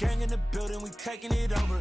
Gang in the building, we taking it over.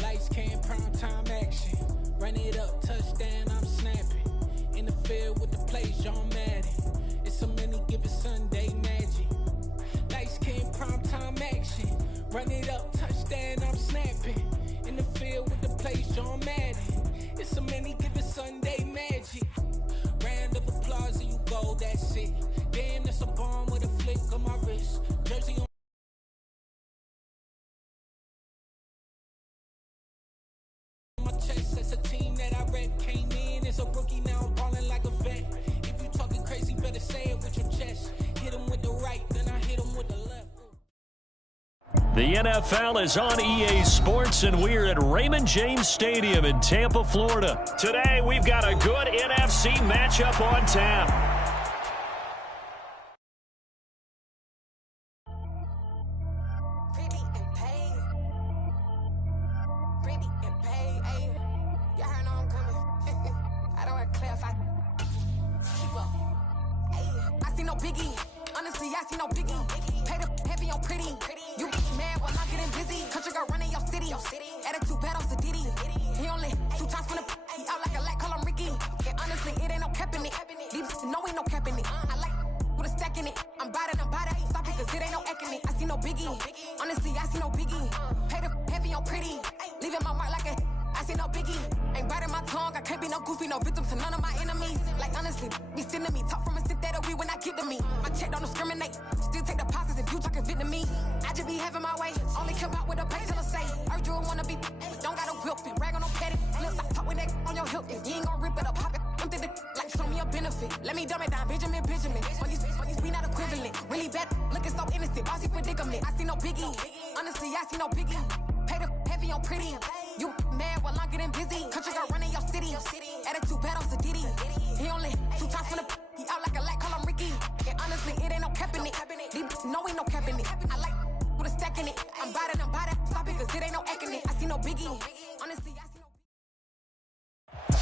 Lights, cam, prime time action. Run it up, touchdown, I'm snapping. In the field with the plays, John Madden. It's so many, give it Sunday magic. Lights, cam, prime time action. Run it up, touchdown, I'm snapping. In the field with the plays, John Madden. It's so many, give it Sunday magic. Round of applause and you go, that's it. Damn, that's a bomb with a flick on my wrist. Jersey on my chest. That's a team that I rep. Came in as a rookie, now I'm ballin' like a vet. If you talking crazy, better say it with your chest. Hit him with the right, then I hit him with the left. The NFL is on EA Sports, and we're at Raymond James Stadium in Tampa, Florida. Today, we've got a good NFC matchup on tap. Pretty and paid. Pretty and paid. Ayy. Y'all heard know I'm coming. I don't want to clarify. Keep up. Ayy. I see no biggie. Honestly, I see no biggie. Pay the heavy on pretty. You mad while I'm getting busy. Country girl running your city. Attitude bad on Sadidi. He only 2 times from the he out like a light, call him Ricky. And honestly, it ain't no cap in it. These no ain't no cap in it. I like with a stack in it. I'm bad. Stop it, cause it ain't no acting it. I see no biggie. Honestly, I see no biggie. Pay the heavy on pretty. Leaving my mark like a I see no biggie. Ain't biting my tongue. I can't be no goofy, no victim to none of my enemies. Like honestly, be sending me talk from a sit that we when I get to me. My check don't discriminate. Still take deposits if you talking Vietnamese. I just be having my way. Only come out with a pay till I say. Heard you wanna be, don't got no whip and rag on no petty. Flip stop talk with that on your hip. If you ain't gonna rip it or pop it, I'm the like show me a benefit. Let me dumb it down, Benjamin. When these we not equivalent. Really bad, looking so innocent. Bossy predicament. I see no biggie. Honestly, I see no biggie. Pay the heavy on pretty. You mad while I'm getting busy. Country girl running your city. Attitude bad on Sadidi. He only 2 times from the he out like a light, call him Ricky. And honestly, it ain't no cap in it. These no ain't no cap in it. I like with a stack in it. I'm bad. Stop it, cause it ain't no acting it. I see no biggie. Honestly, I see no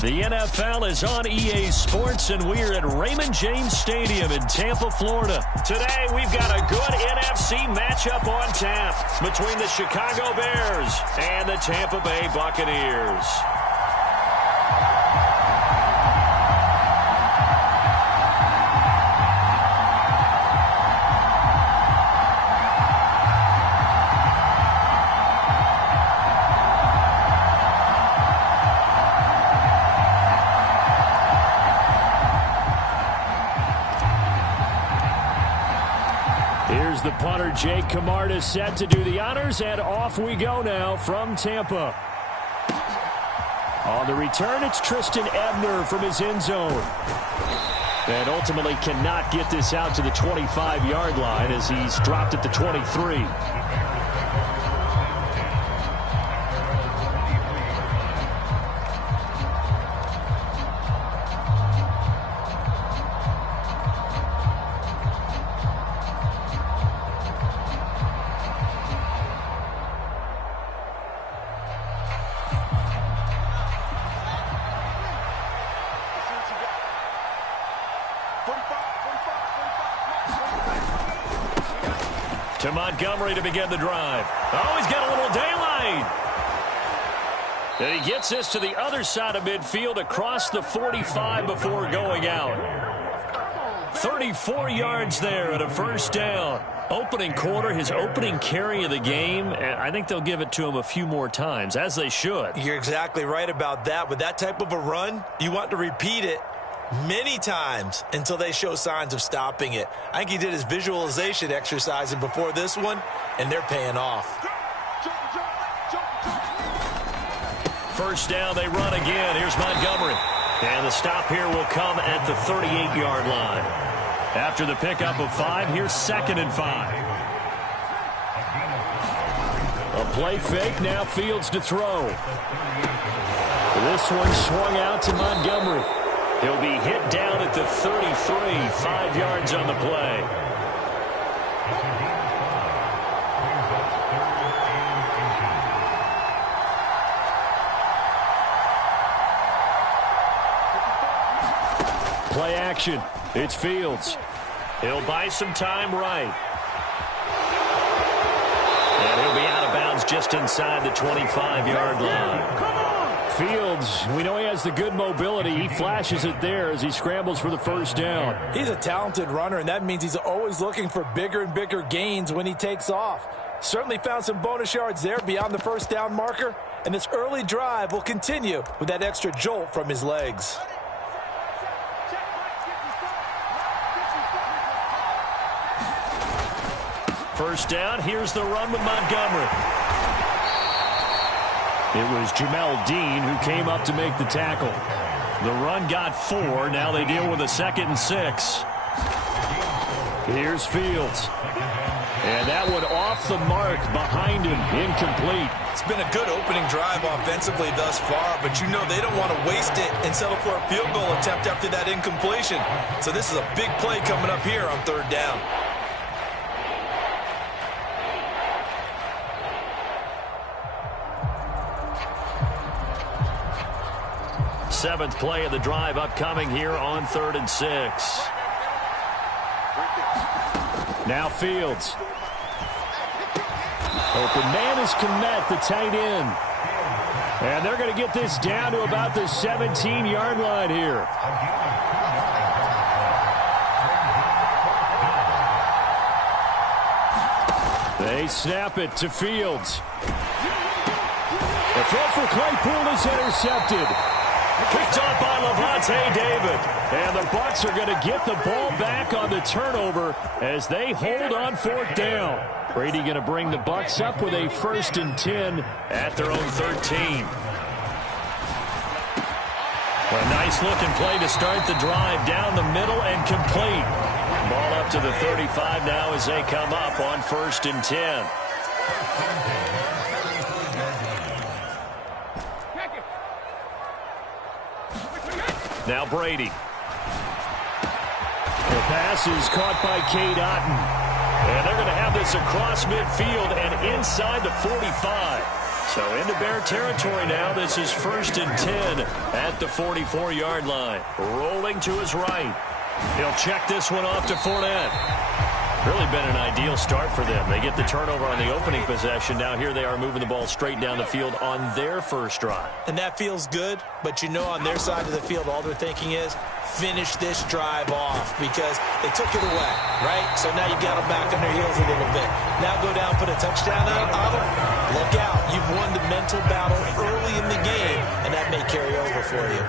The NFL is on EA Sports, and we're at Raymond James Stadium in Tampa, Florida. Today, we've got a good NFC matchup on tap between the Chicago Bears and the Tampa Bay Buccaneers. Here's the punter, Jake Camarda, set to do the honors, and off we go now from Tampa. On the return, it's Tristan Ebner from his end zone. And ultimately cannot get this out to the 25-yard line as he's dropped at the 23. To Montgomery to begin the drive. Oh, he's got a little daylight. And he gets this to the other side of midfield across the 45 before going out. 34 yards there at a first down. Opening quarter, his opening carry of the game, and I think they'll give it to him a few more times, as they should. You're exactly right about that. With that type of a run, you want to repeat it many times until they show signs of stopping it. I think he did his visualization exercise before this one, and they're paying off. first down, they run again. Here's Montgomery. And the stop here will come at the 38-yard line. After the pickup of 5, here's 2nd and 5. A play fake, now Fields to throw. This one swung out to Montgomery. He'll be hit down at the 33, 5 yards on the play. Play action. It's Fields. He'll buy some time right. And he'll be out of bounds just inside the 25-yard line. Fields, we know he has the good mobility. He flashes it there as he scrambles for the first down. He's a talented runner, and that means he's always looking for bigger and bigger gains when he takes off. Certainly found some bonus yards there beyond the first down marker, and this early drive will continue with that extra jolt from his legs. First down, here's the run with Montgomery. It was Jamel Dean who came up to make the tackle. The run got 4, now they deal with a 2nd and 6. Here's Fields. And that one off the mark behind him, incomplete. It's been a good opening drive offensively thus far, but you know they don't want to waste it and settle for a field goal attempt after that incompletion. So this is a big play coming up here on 3rd down. Seventh play of the drive upcoming here on 3rd and 6. Now Fields. Open man is Kmet, the tight end. And they're going to get this down to about the 17-yard line here. They snap it to Fields. The throw for Claypool is intercepted. Picked off by Lavonte David. And the Bucs are going to get the ball back on the turnover as they hold on 4th down. Brady going to bring the Bucs up with a 1st and 10 at their own 13. A nice-looking play to start the drive down the middle and complete. Ball up to the 35 now as they come up on 1st and 10. Now Brady. The pass is caught by Cade Otton. And they're going to have this across midfield and inside the 45. So into Bear territory now. This is 1st and 10 at the 44-yard line. Rolling to his right. He'll check this one off to Fournette. Really been an ideal start for them. They get the turnover on the opening possession. Now here they are moving the ball straight down the field on their first drive. And that feels good, but you know on their side of the field all they're thinking is finish this drive off because they took it away, right? So now you've got them back on their heels a little bit. Now go down, put a touchdown on them. Look out. You've won the mental battle early in the game, and that may carry over for you.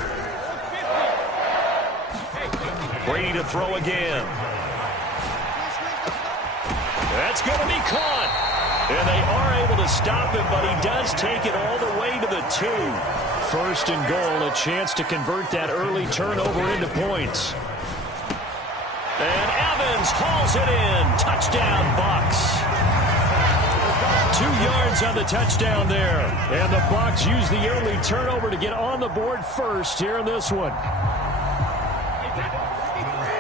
Brady to throw again. That's going to be caught. And they are able to stop him, but he does take it all the way to the 2. 1st and goal, a chance to convert that early turnover into points. And Evans hauls it in. Touchdown, Bucs. 2 yards on the touchdown there. And the Bucs use the early turnover to get on the board first here in this one.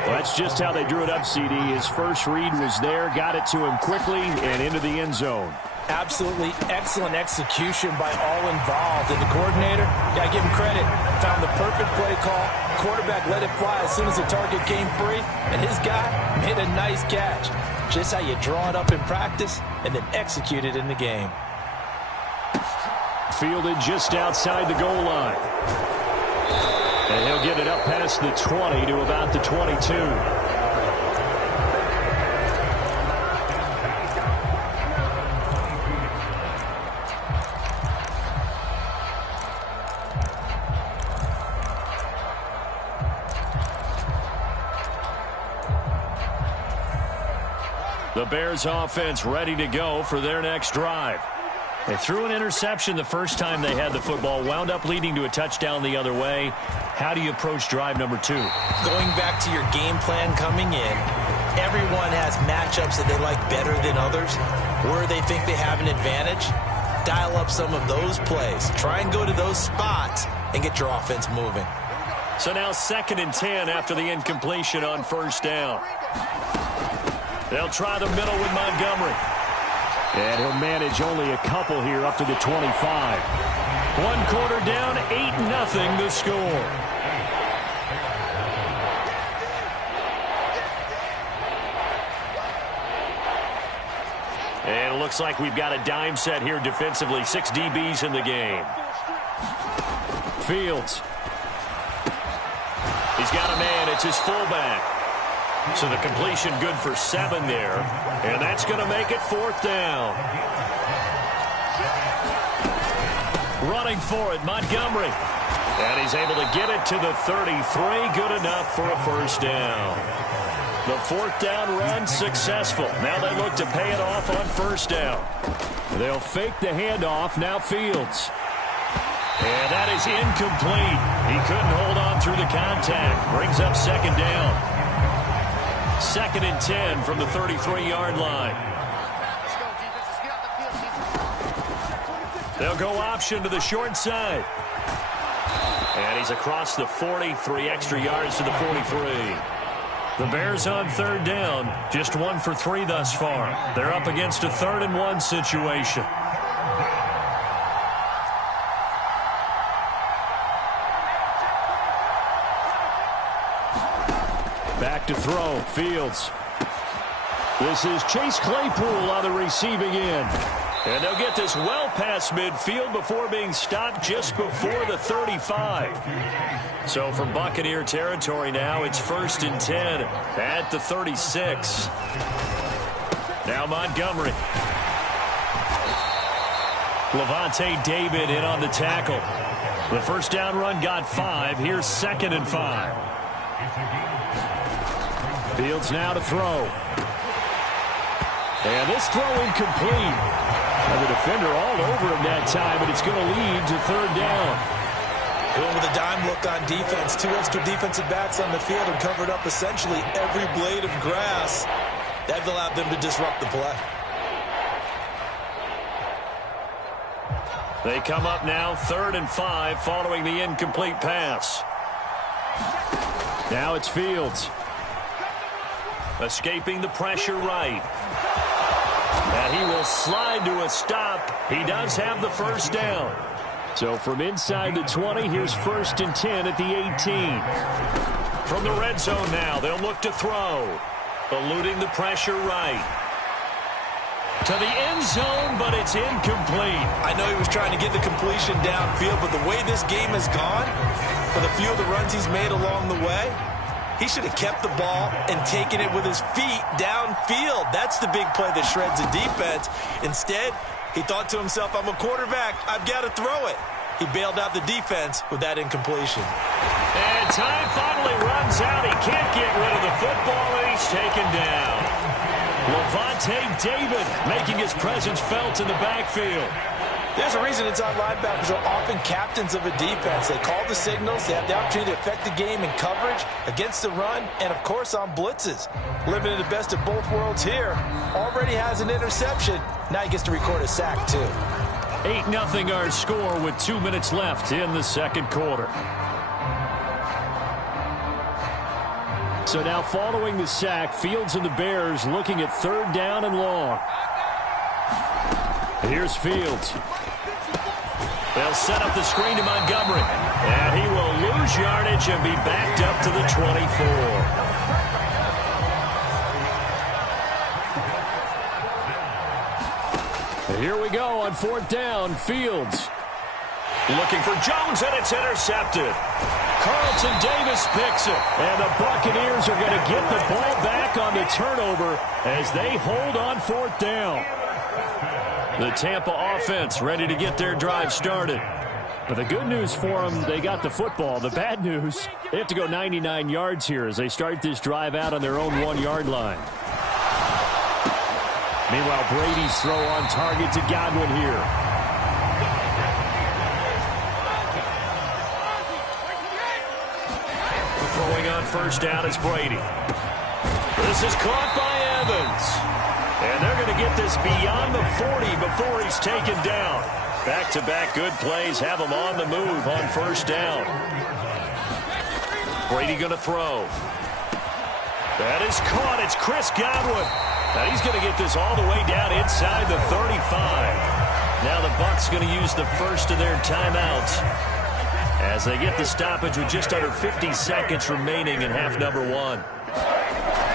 Well, that's just how they drew it up, CD. His first read was there, got it to him quickly, and into the end zone. Absolutely excellent execution by all involved. And the coordinator, got to give him credit, found the perfect play call. Quarterback let it fly as soon as the target came free, and his guy made a nice catch. Just how you draw it up in practice and then execute it in the game. Fielded just outside the goal line. And he'll get it up past the 20 to about the 22. The Bears offense ready to go for their next drive. They threw an interception the first time they had the football, wound up leading to a touchdown the other way. How do you approach drive number 2? Going back to your game plan coming in, everyone has matchups that they like better than others, where they think they have an advantage. Dial up some of those plays. Try and go to those spots and get your offense moving. So now 2nd and 10 after the incompletion on first down. They'll try the middle with Montgomery. And he'll manage only a couple here up to the 25. 1 quarter down, 8-0 the score. And it looks like we've got a dime set here defensively. 6 DBs in the game. Fields. He's got a man. It's his fullback. So the completion good for 7 there. And that's going to make it 4th down. Running for it, Montgomery. And he's able to get it to the 33. Good enough for a first down. The 4th down run successful. Now they look to pay it off on first down. They'll fake the handoff. Now Fields. And that is incomplete. He couldn't hold on through the contact. Brings up 2nd down. 2nd and 10 from the 33-yard line. They'll go option to the short side. And he's across the 40, 3 extra yards to the 43. The Bears on 3rd down, just 1 for 3 thus far. They're up against a 3rd and 1 situation. Back to throw, Fields. This is Chase Claypool on the receiving end. And they'll get this well past midfield before being stopped just before the 35. So from Buccaneer territory now, it's 1st and 10 at the 36. Now Montgomery. Levante David in on the tackle. The first down run got 5. Here's 2nd and 5. Fields now to throw. And this throw incomplete. And the defender all over him that time, but it's going to lead to 3rd down. Going with a dime look on defense. 2 extra defensive backs on the field and covered up essentially every blade of grass. That allowed them to disrupt the play. They come up now 3rd and 5 following the incomplete pass. Now it's Fields. Escaping the pressure right. And he will slide to a stop. He does have the first down. So from inside the 20, here's 1st and 10 at the 18. From the red zone now, they'll look to throw. Eluding the pressure right. To the end zone, but it's incomplete. I know he was trying to get the completion downfield, but the way this game has gone, for the few of the runs he's made along the way, he should have kept the ball and taken it with his feet downfield. That's the big play that shreds the defense. Instead, he thought to himself, I'm a quarterback. I've got to throw it. He bailed out the defense with that incompletion. And time finally runs out. He can't get rid of the football, and he's taken down. Levante David making his presence felt in the backfield. There's a reason inside linebackers are often captains of a defense. They call the signals. They have the opportunity to affect the game in coverage, against the run, and, of course, on blitzes. Living in the best of both worlds here. Already has an interception. Now he gets to record a sack, too. 8-0 our score with 2 minutes left in the 2nd quarter. So now following the sack, Fields and the Bears looking at 3rd down and long. Here's Fields. They'll set up the screen to Montgomery. And he will lose yardage and be backed up to the 24. Here we go on 4th down. Fields looking for Jones, and it's intercepted. Carlton Davis picks it. And the Buccaneers are going to get the ball back on the turnover as they hold on 4th down. The Tampa offense ready to get their drive started. But the good news for them, they got the football. The bad news, they have to go 99 yards here as they start this drive out on their own 1-yard line. Meanwhile, Brady's throw on target to Godwin here. on first down is Brady. This is caught by Evans. And they're going to get this beyond the 40 before he's taken down. Back-to-back good plays have him on the move on first down. Brady going to throw. That is caught. It's Chris Godwin. Now he's going to get this all the way down inside the 35. Now the Bucs going to use the first of their timeouts as they get the stoppage with just under 50 seconds remaining in half number one.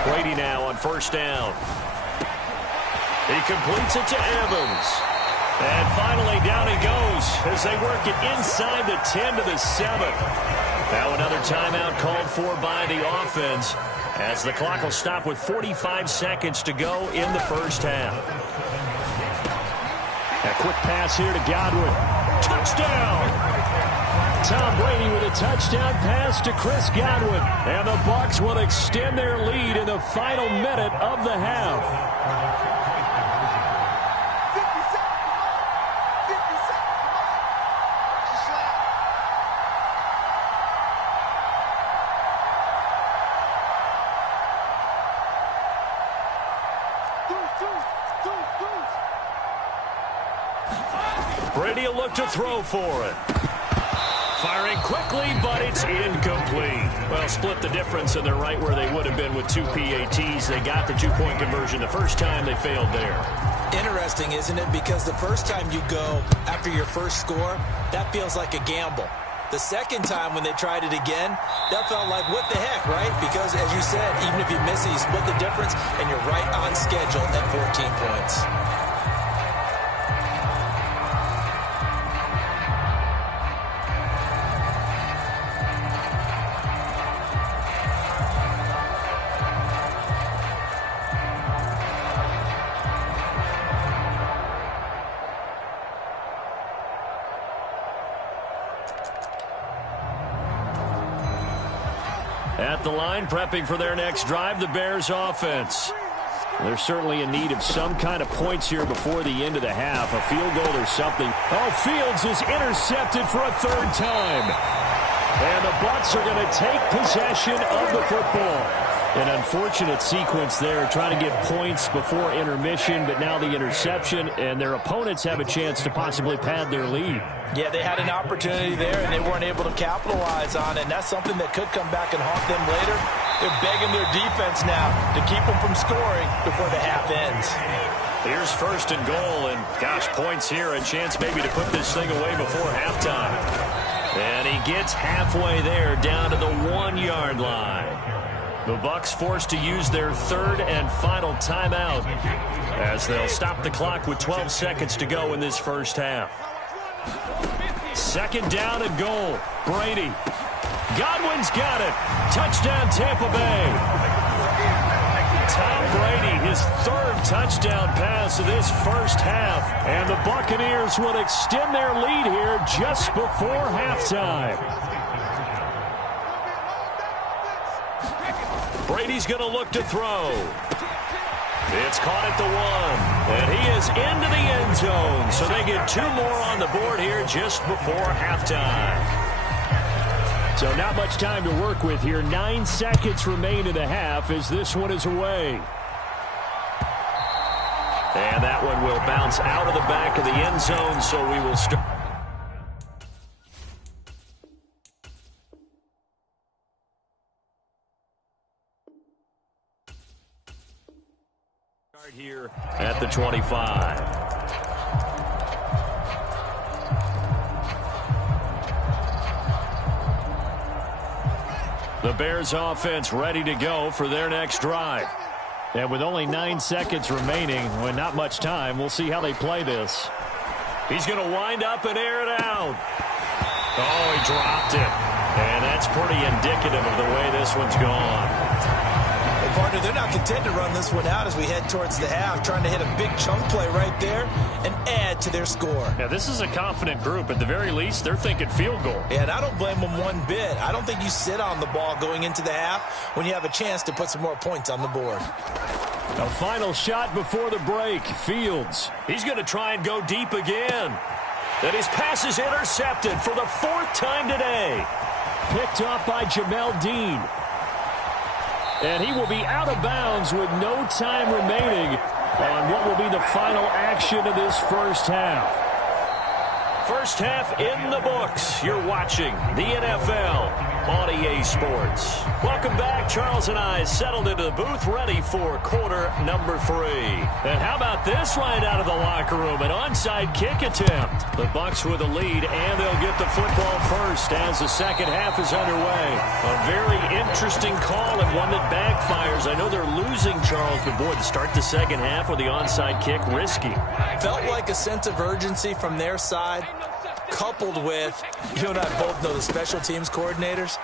Brady now on first down. He completes it to Evans. And finally down he goes as they work it inside the 10 to the 7. Now another timeout called for by the offense as the clock will stop with 45 seconds to go in the first half. A quick pass here to Godwin. Touchdown! Tom Brady with a touchdown pass to Chris Godwin. And the Bucs will extend their lead in the final minute of the half. Brady will look to throw for it. Firing quickly, but it's incomplete. Well, split the difference, and they're right where they would have been with 2 PATs. They got the two-point conversion the first time. They failed there. Interesting, isn't it? Because the first time you go after your first score, that feels like a gamble. The second time when they tried it again, that felt like, what the heck, right? Because, as you said, even if you miss it, you split the difference, and you're right on schedule at 14 points. At the line, prepping for their next drive, the Bears offense. They're certainly in need of some kind of points here before the end of the half. A field goal or something. Oh, Fields is intercepted for a third time. And the Bucs are going to take possession of the football. An unfortunate sequence there, trying to get points before intermission, but now the interception, and their opponents have a chance to possibly pad their lead. Yeah, they had an opportunity there, and they weren't able to capitalize on it, and that's something that could come back and haunt them later. They're begging their defense now to keep them from scoring before the half ends. Here's first and goal, and gosh, points here, a chance maybe to put this thing away before halftime. And he gets halfway there, down to the 1-yard line. The Bucs forced to use their third and final timeout as they'll stop the clock with 12 seconds to go in this first half. Second down and goal. Brady. Godwin's got it. Touchdown, Tampa Bay. Tom Brady, his third touchdown pass of this first half. And the Buccaneers will extend their lead here just before halftime. Brady's going to look to throw. It's caught at the 1, and he is into the end zone. So they get 2 more on the board here just before halftime. So not much time to work with here. 9 seconds remain in the half as this one is away. And that one will bounce out of the back of the end zone, so we will start. Here at the 25. The Bears offense ready to go for their next drive. And with only 9 seconds remaining, when not much time, we'll see how they play this. He's going to wind up and air it out. Oh, he dropped it. And that's pretty indicative of the way this one's gone. Partner, they're not content to run this one out as we head towards the half, trying to hit a big chunk play right there and add to their score. Yeah, this is a confident group. At the very least, they're thinking field goal. And I don't blame them one bit. I don't think you sit on the ball going into the half when you have a chance to put some more points on the board. A final shot before the break. Fields. He's going to try and go deep again. And his pass is intercepted for the 4th time today. Picked off by Jamel Dean. And he will be out of bounds with no time remaining on what will be the final action of this first half. First half in the books. You're watching the NFL on EA Sports. Welcome back. Charles and I settled into the booth, ready for quarter number 3. And how about this right out of the locker room? An onside kick attempt. The Bucs with a lead, and they'll get the football first as the second half is underway. A very interesting call and one that backfires. I know they're losing, Charles, but boy, to start the second half with the onside kick, risky. Felt like a sense of urgency from their side, coupled with, you and I both know the special teams coordinators,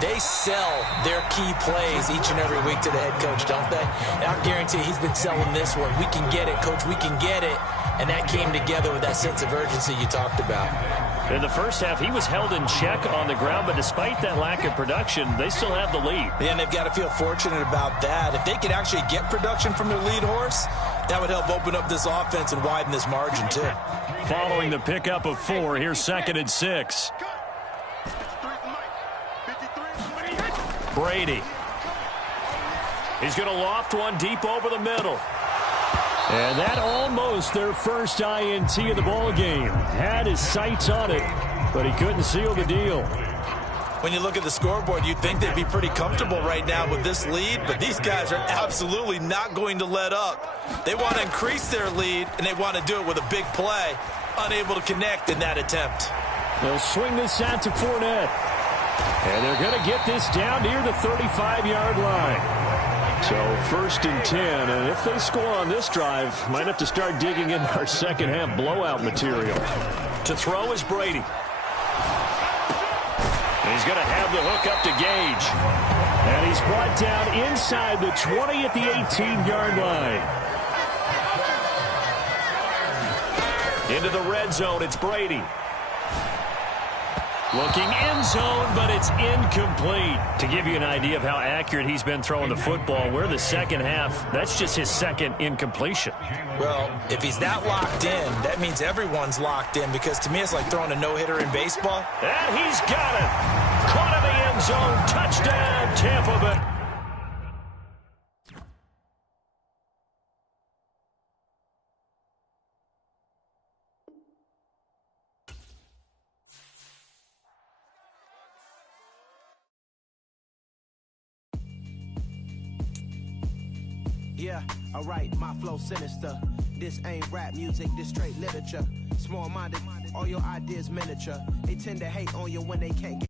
they sell their key plays each and every week to the head coach, don't they? And I guarantee he's been selling this one. We can get it, coach, we can get it. And that came together with that sense of urgency you talked about. In the first half, he was held in check on the ground, but despite that lack of production, they still have the lead. And they've got to feel fortunate about that. If they could actually get production from their lead horse, that would help open up this offense and widen this margin, too. Following the pickup of 4, here's 2nd and 6. Brady. He's going to loft one deep over the middle. And that almost their first INT of the ball game. Had his sights on it, but he couldn't seal the deal. When you look at the scoreboard, you'd think they'd be pretty comfortable right now with this lead, but these guys are absolutely not going to let up. They want to increase their lead, and they want to do it with a big play. Unable to connect in that attempt. They'll swing this out to Fournette. And they're going to get this down near the 35-yard line. So 1st and 10, and if they score on this drive, might have to start digging in our second half blowout material. To throw is Brady. He's going to have the hook up to Gage. And he's brought down inside the 20 at the 18-yard line. Into the red zone, it's Brady. Looking end zone, but it's incomplete. To give you an idea of how accurate he's been throwing the football, we're the second half. That's just his second incompletion. Well, if he's that locked in, that means everyone's locked in, because to me it's like throwing a no-hitter in baseball. And he's got it. Caught in the end zone. Touchdown, Tampa Bay. Yeah, alright, my flow sinister. This ain't rap music, this straight literature. Small-minded, all your ideas miniature. They tend to hate on you when they can't get